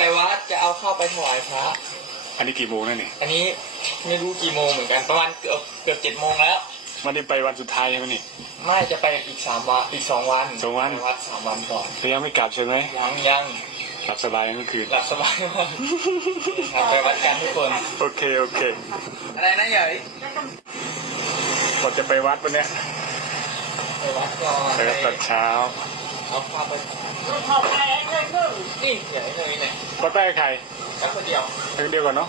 ไปวัดจะเอาเข้าไปถวายพระ อันนี้กี่โมงแล้วนี่อันนี้ไม่รู้กี่โมงเหมือนกันประมาณเกือบเกือบเจ็ดโมงแล้ว วันนี้ไปวันสุดท้ายใช่ไหมนี่ ไม่จะไปอีกสามวันอีกสองวันสองวัน ไปวัดสามวันก่อนแล้วยังไม่กลับใช่ไหมยังยังหลับสบายทั้งคืน หลับสบายมากครับไปวัดกันทุกคน โอเค โอเคอะไรนะเหยยก่อนจะไปวัดวันเนี้ยไปวัดก่อนไปวัดตอนเช้า เอาพาไปนี่เหยเลยเนี่ยวัดไปกับใครแค่คนเดียวเพิ่งเดียวก่อนเนาะ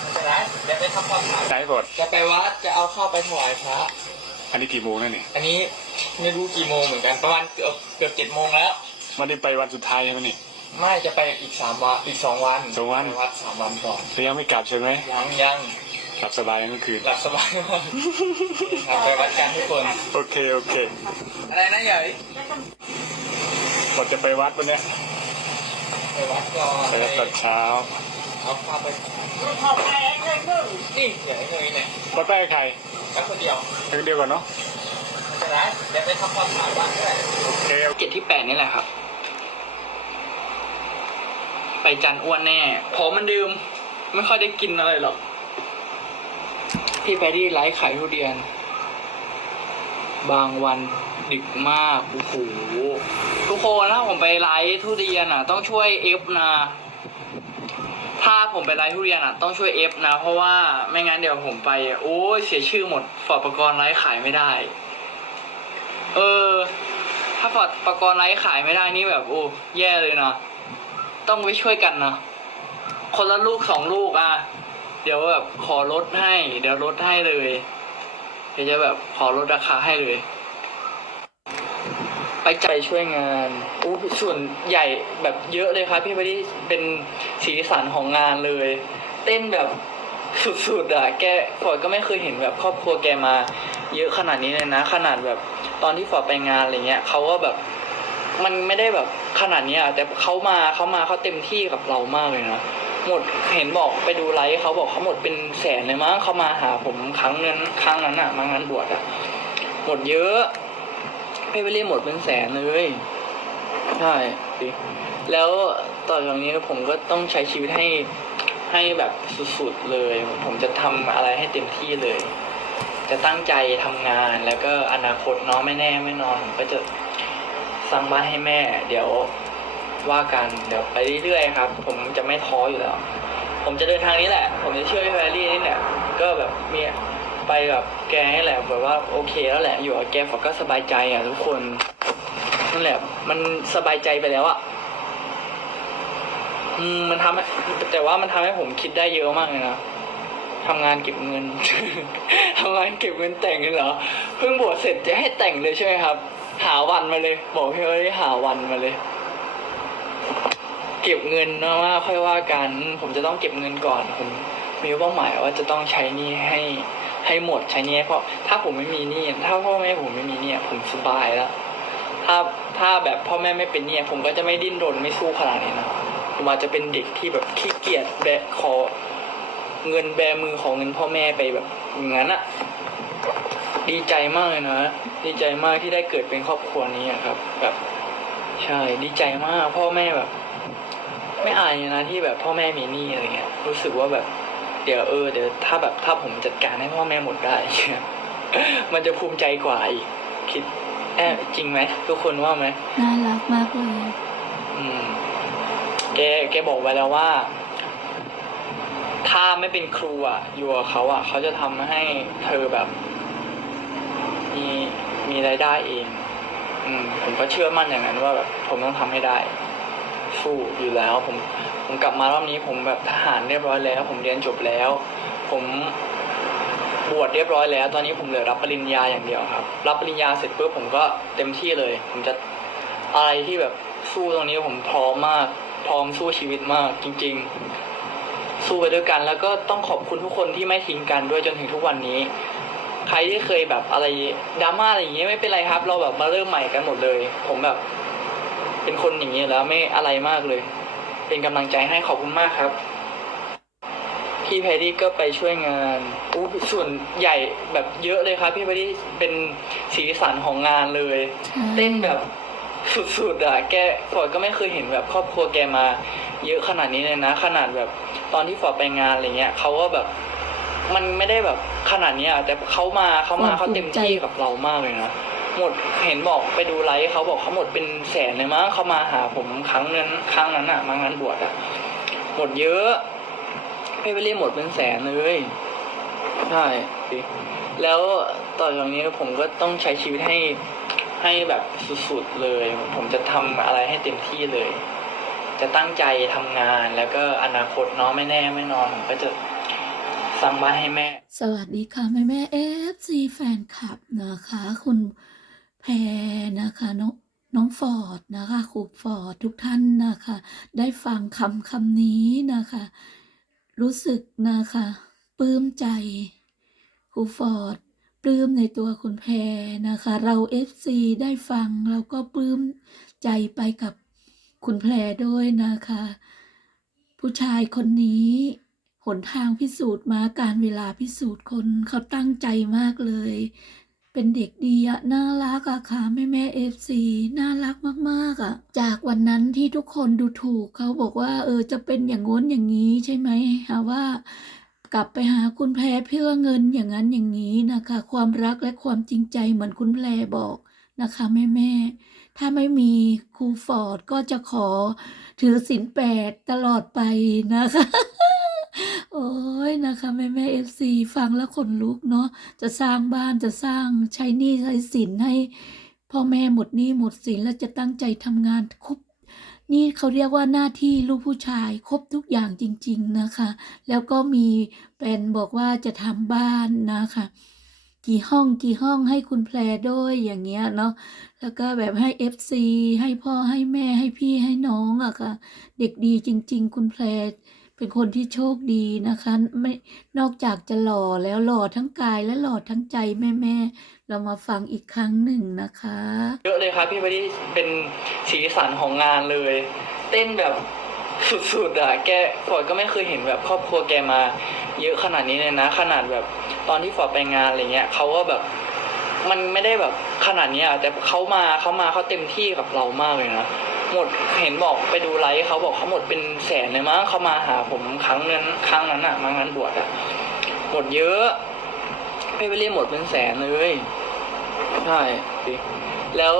ไม่เป็นไรเดี๋ยวไปทำความสะอาดไหนบทจะไปวัดจะเอาข้าวไปถวายพระอันนี้กี่โมงแล้วนี่อันนี้ไม่รู้กี่โมงเหมือนกันประมาณเกือบเกือบเจ็ดโมงแล้ววันนี้ไปวันสุดท้ายใช่ไหมนี่ไม่จะไปอีกสามวันอีกสองวันสองวันไปวัดสามวันก่อนแล้วยังไม่กลับใช่ไหมยังยังหลับสบายทั้งคืนหลับสบายมากไปวัดกันทุกคน โอเค โอเค อะไรนะเหยย ก่อนจะไปวัดวันเนี้ยไปวัดก่อนไปวัดตอนเช้า เอาพาไปนี่เหยยเลยเนี่ยวัดไปกับใครแค่คนเดียวเพิ่งเดียวก่อนเนาะไม่เป็นไรเดี๋ยวไปทำความสะอาดบ้านด้วยโอเคโอเคเจ็ดที่แปดนี่แหละครับ ไปจันทร์อ้วนแน่ผอมมันดื่มไม่ค่อยได้กินอะไรหรอกพี่แพดดี้ไลฟ์ขายทุเรียน บางวัน ดึกมากโอ้โหทุกคนถ้าผมไปไลฟ์ทุเรียนอะ ต้องช่วยเอฟนะ ถ้าผมไปไลฟ์ทุเรียนอะ ต้องช่วยเอฟนะ เพราะว่าไม่งั้นเดี๋ยวผมไป โอ้ยเสียชื่อหมดฝอดประกรณ์ไลฟ์ขายไม่ได้ เออ ถ้าฝอดประกรณ์ไลฟ์ขายไม่ได้นี่แบบ โอ้แย่เลยนะต้องไปช่วยกันนะคนละลูกสองลูกอะ เดี๋ยวแบบขอลดให้ เดี๋ยวลดให้เลยเดี๋ยวจะแบบขอลดราคาให้เลย ไปใจช่วยงานอู้ส่วนใหญ่แบบเยอะเลยครับพี่พอดีเป็นสีสันของงานเลย เต้นแบบสุดๆอะแกฟอร์ดก็ไม่เคยเห็นแบบครอบครัวแกมา เยอะขนาดนี้เลยนะ ขนาดแบบตอนที่ฟอร์ดไปงานอะไรเงี้ยเขาก็แบบมันไม่ได้แบบขนาดนี้ยแต่เขามาเขามาเขาเต็มที่กับเรามากเลยนะหมดเห็นบอกไปดูไลฟ์เขาบอกเขาหมดเป็นแสนเลยมั้งเขามาหาผมครั้งนั้นครั้งนั้นอะมางานบวชอะหมดเยอะ ไม่ไปเรียหมดเป็นแสนเลยใช่ดิแล้วต่อจากนี้ผมก็ต้องใช้ชีวิตให้ให้แบบสุดๆเลย ผมจะทำอะไรให้เต็มที่เลย จะตั้งใจทำงานแล้วก็อนาคตเน้องไม่แน่ไม่นอนผมก็จะสร้างบ้านให้แม่ เดี๋ยวว่ากันเดี๋ยวไปเรื่อยๆครับ ผมจะไม่ท้ออยู่แล้ว ผมจะเดินทางนี้แหละ ผมจะเชื่อพี่แพรรี่นี่แหละก็แบบมี ไปกับแกนี่แหละแบบว่าโอเคแล้วแหละอยู่กับแกฝอก็สบายใจอะทุกคนนั่นแหละ มันสบายใจไปแล้วอะอืมมันทำให้แต่ว่ามันทำให้ผมคิดได้เยอะมากเลยนะทำงานเก็บเงินทำงานเก็บเงินแต่งเหรอเพิ่งบวชเสร็จจะให้แต่งเลยใช่ไหมครับ หาวันมาเลย บอกพี่ว่าหาวันมาเลย เก็บเงินนะว่าค่อยว่ากัน ผมจะต้องเก็บเงินก่อนผมมีเป้าหมายว่าจะต้องใช้นี้ให้ ให้หมดใช้หนี้ให้พ่อถ้าผมไม่มีหนี้ถ้าพ่อแม่ผมไม่มีหนี้ผมสบายแล้วถ้าถ้าแบบพ่อแม่ไม่เป็นหนี้ผมก็จะไม่ดิ้นรนไม่สู้ขนาดนี้นะผมอาจจะเป็นเด็กที่แบบขี้เกียจแบะขอเงินแบมือของเงินพ่อแม่ไปแบบอย่างนั้นอะดีใจมากเลยนะดีใจมากที่ได้เกิดเป็นครอบครัวนี้ครับ แบบใช่ดีใจมากพ่อแม่แบบ ไม่อายเลยนะที่แบบพ่อแม่มีหนี้อะไรเงี้ยรู้สึกว่าแบบ เดี๋ยวเออเดี๋ยวถ้าแบบถ้าผมจัดการให้พ่อแม่หมดได้ มันจะภูมิใจกว่าอีกคิดแอบจริงไหมทุกคนว่าไหมน่ารักมากเลยอืมแกแกบอกไว้แล้วว่า ถ้าไม่เป็นครูอะ อยู่กับเขาอะ เขาจะทำให้เธอแบบ มีมีรายได้เอง อืม ผมก็เชื่อมั่นอย่างนั้นว่าแบบผมต้องทำให้ได้ สู้อยู่แล้ว ผม ผมกลับมารอบนี้ผมแบบทหารเรียบร้อยแล้ว ผมเรียนจบแล้ว ผมบวชเรียบร้อยแล้ว ตอนนี้ผมเหลือรับปริญญาอย่างเดียวครับ รับปริญญาเสร็จปุ๊บผมก็เต็มที่เลย ผมจะอะไรที่แบบสู้ตรงนี้ผมพร้อมมาก พร้อมสู้ชีวิตมากจริง ๆ สู้ไปด้วยกัน แล้วก็ต้องขอบคุณทุกคนที่ไม่ทิ้งกันด้วยจนถึงทุกวันนี้ ใครที่เคยแบบอะไรดราม่าอะไรอย่างเงี้ยไม่เป็นไรครับ เราแบบมาเริ่มใหม่กันหมดเลย ผมแบบ เป็นคนอย่างนี้ยแล้วไม่อะไรมากเลย เป็นกำลังใจให้ขอบคุณมากครับ พี่แพดดี้ก็ไปช่วยงานอู้ส่วนใหญ่แบบเยอะเลยครับ พี่แพดดี้เป็นสีสันของงานเลยใช่เต้นแบบสุดๆอะแกฟอร์ดก็ไม่เคยเห็นแบบครอบครัวแกมา เยอะขนาดนี้เลยนะ ขนาดแบบตอนที่ฟอร์ดไปงานอะไรเงี้ยเขาก็แบบมันไม่ได้แบบขนาดเนี้ยแต่เขามาเขามาเขาเต็มที่กับเรามากเลยนะ หมดเห็นบอกไปดูไลฟ์เขาบอกเขาหมดเป็นแสนเลยมั้งเขามาหาผมครั้งนั้นครั้งนั้นอะมางานบวชอะหมดเยอะพี่ไปเรียหมดเป็นแสนเลยใช่ดิแล้วต่อจากนี้ผมก็ต้องใช้ชีวิตให้ให้แบบสุดๆเลย ผมจะทำอะไรให้เต็มที่เลย จะตั้งใจทำงานแล้วก็อนาคตเนาะไม่แน่ไม่นอนผมก็จะสร้างบ้านให้แม่ สวัสดีค่ะแม่แม่เอฟซีแฟนคลับนะคะ คุณ แพรนะคะน้องน้องฟอร์ดนะคะครูฟอร์ดทุกท่านนะคะ ได้ฟังคำคำนี้นะคะ รู้สึกนะคะปลื้มใจครูฟอร์ดปลื้มในตัวคุณแพรนะคะ เราเอฟซีได้ฟังเราก็ปลื้มใจไปกับคุณแพรด้วยนะคะ ผู้ชายคนนี้หนทางพิสูจน์มาการเวลาพิสูจน์คนเขาตั้งใจมากเลย เป็นเด็กดีอะน่ารักอะค่ะแม่แม่เอฟซีน่ารักมากๆอะจากวันนั้นที่ทุกคนดูถูกเขาบอกว่า เออจะเป็นอย่างง้นอย่างนี้ใช่ไหมหาว่ากลับไปหาคุณแพรเพื่อเงินอย่างนั้นอย่างนี้นะคะ ความรักและความจริงใจเหมือนคุณแพรบอกนะคะแม่แม่ถ้าไม่มีครูฟอร์ดก็จะขอถือศีลแปดตลอดไปนะคะ โอ้ยนะคะแม่แม่เอฟซีฟังแล้วขนลุกเนาะจะสร้างบ้านจะสร้างใช้หนี้ใช้สินให้พ่อแม่หมดหนี้หมดสินแล้วจะตั้งใจทำงานครบนี่เขาเรียกว่าหน้าที่ลูกผู้ชายครบทุกอย่างจริง ๆนะคะ แล้วก็มีแฟนบอกว่าจะทำบ้านนะคะกี่ห้องกี่ห้องให้คุณแพรด้วยอย่างเงี้ยเนาะแล้วก็แบบให้เอฟซีให้พ่อให้แม่ให้พี่ให้น้องอะค่ะ เด็กดีจริง ๆ คุณแพร เป็นคนที่โชคดีนะคะไม่นอกจากจะหล่อแล้วหล่อทั้งกายและหล่อทั้งใจแม่ๆเรามาฟังอีกครั้งหนึ่งนะคะ เยอะเลยครับพี่บอดี้เป็นสีสันของงานเลย เต้นแบบสุดๆอะแกฟอร์ดก็ไม่เคยเห็นแบบครอบครัวแกมา เยอะขนาดนี้เลยนะ ขนาดแบบตอนที่ฟอร์ดไปงานอะไรเงี้ยเขาก็แบบมันไม่ได้แบบขนาดนี้ยแต่เขามาเขามาเขาเต็มที่กับเรามากเลยนะ หมดเห็นบอกไปดูไลฟ์เขาบอกเขาหมดเป็นแสนเลยมั้งเขามาหาผมครั้งนั้นครั้งนั้นอะมางานบวชอะหมดเยอะพี่ไปเรียหมดเป็นแสนเลยใช่ดิแล้ว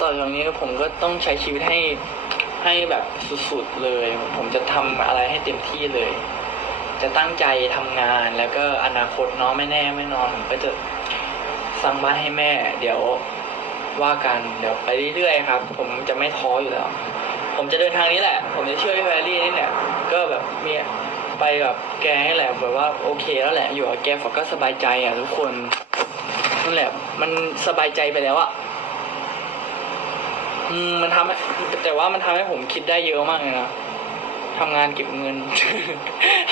ต่อจากนี้ผมก็ต้องใช้ชีวิตให้ให้แบบสุดๆเลย ผมจะทำอะไรให้เต็มที่เลย จะตั้งใจทำงานแล้วก็อนาคตเนาะไม่แน่ไม่นอนผมก็จะสร้างบ้านให้แม่ เดี๋ยว ว่ากันเดี๋ยวไปเรื่อยๆครับ ผมจะไม่ท้ออยู่แล้ว ผมจะเดินทางนี้แหละ ผมจะช่วยพี่แพรรี่นี่แหละก็แบบมีไปกับแกนี่แหละแบบว่าโอเคแล้วแหละ อยู่กับแกฝก็สบายใจอะทุกคนนั่นแหละ มันสบายใจไปแล้วอะอืมมันทำแต่ว่ามันทำให้ผมคิดได้เยอะมากเลยนะทำงานเก็บเงิน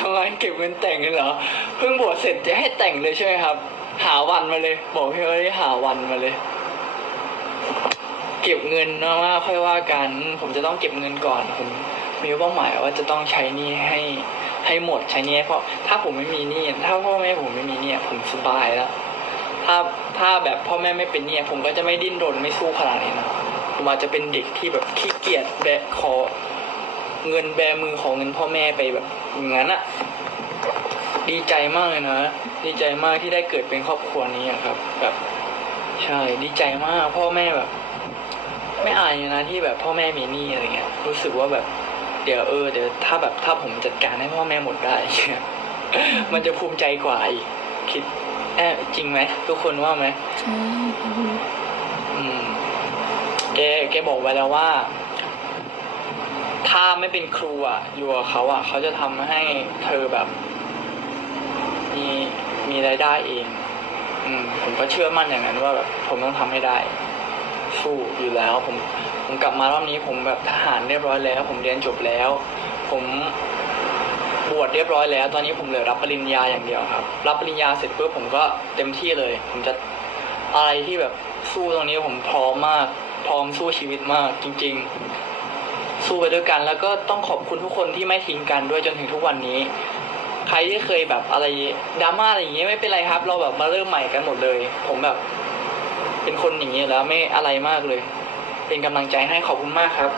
ทำงานเก็บเงินแต่งกันเหรอ เพิ่งบวชเสร็จจะให้แต่งเลยใช่ไหมครับ หาวันมาเลย บอกพี่ว่าหาวันมาเลย เก็บเงินนะว่าค่อยว่ากัน ผมจะต้องเก็บเงินก่อนผมมีเป้าหมายว่าจะต้องใช้หนี้ให้ให้หมดใช้หนี้เพราะถ้าผมไม่มีหนี้ถ้าพ่อแม่ผมไม่มีหนี้ผมสบายแล้วถ้าถ้าแบบพ่อแม่ไม่เป็นเนี่ยผมก็จะไม่ดิ้นรนไม่สู้ขนาดนี้นะผมอาจจะเป็นเด็กที่แบบขี้เกียจแบะขอเงินแบมือของเงินพ่อแม่ไปแบบอย่างนั้นอะดีใจมากเลยนะดีใจมากที่ได้เกิดเป็นครอบครัวนี้ครับ แบบใช่ดีใจมากพ่อแม่แบบ ไม่อายเลยนะที่แบบพ่อแม่มีหนี้อะไรเงี้ยรู้สึกว่าแบบเดี๋ยวเออเดี๋ยวถ้าแบบถ้าผมจัดการให้พ่อแม่หมดได้มันจะภูมิใจกว่าอีกคิดแอบจริงไหมทุกคนว่าไหมใช่ค่ะอืมแกแกบอกไว้แล้วว่า ถ้าไม่เป็นครูอะ อยู่กับเขาอะ เขาจะทำให้เธอแบบ มีมีรายได้เอง อืม ผมก็เชื่อมั่นอย่างนั้นว่าแบบผมต้องทำให้ได้ สู้อยู่แล้ว ผมผมกลับมารอบนี้ผมแบบทหารเรียบร้อยแล้ว ผมเรียนจบแล้ว ผมบวชเรียบร้อยแล้ว ตอนนี้ผมเหลือรับปริญญาอย่างเดียวครับ รับปริญญาเสร็จปุ๊บผมก็เต็มที่เลย ผมจะอะไรที่แบบสู้ตรงนี้ผมพร้อมมาก พร้อมสู้ชีวิตมากจริง ๆ สู้ไปด้วยกัน แล้วก็ต้องขอบคุณทุกคนที่ไม่ทิ้งกันด้วยจนถึงทุกวันนี้ ใครที่เคยแบบอะไรดราม่าอะไรอย่างเงี้ยไม่เป็นไรครับ เราแบบมาเริ่มใหม่กันหมดเลย ผมแบบ เป็นคนอย่างนี้แล้วไม่อะไรมากเลย เป็นกำลังใจให้ขอบคุณมากครับ